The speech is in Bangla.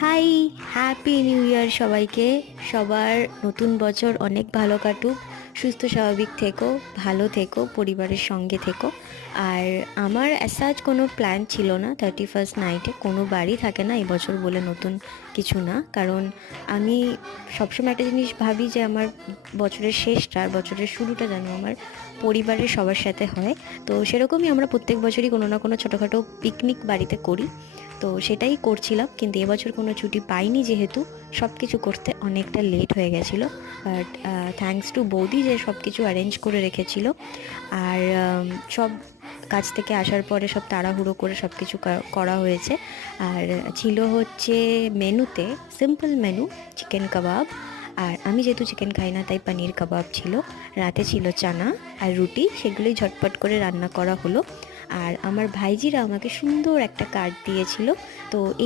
হাই, হ্যাপি নিউ ইয়ার সবাইকে। সবার নতুন বছর অনেক ভালো কাটুক। সুস্থ স্বাভাবিক থেকো, ভালো থেকো, পরিবারের সঙ্গে থেকো। আর আমার অ্যাজ কোনো প্ল্যান ছিল না 31st নাইটে। কোনো বাড়ি থাকে না এবছর বলে নতুন কিছু না। কারণ আমি সবসময় একটা জিনিস ভাবি যে আমার বছরের শেষটা আর বছরের শুরুটা যেন আমার পরিবারের সবার সাথে হয়। তো সেরকমই আমরা প্রত্যেক বছরই কোনো না কোনো ছোটোখাটো পিকনিক বাড়িতে করি। তো সেটাই করছিলাম, কিন্তু এবছর কোনো ছুটি পাইনি যেহেতু সব কিছু করতে অনেকটা লেট হয়ে গেছিলো। বাট থ্যাঙ্কস টু বৌদি যে সব কিছু অ্যারেঞ্জ করে রেখেছিল। আর সব কাজ থেকে আসার পরে সব তাড়াহুড়ো করে সব কিছু করা হয়েছে। আর ছিল হচ্ছে মেনুতে সিম্পল মেনু, চিকেন কাবাব। আর আমি যেহেতু চিকেন খাই না তাই পনির কাবাব ছিল। রাতে ছিল চানা আর রুটি, সেগুলোই ঝটপট করে রান্না করা হলো। আর আমার ভাইজিরা আমাকে সুন্দর একটা কার্ড দিয়েছিল। তো এই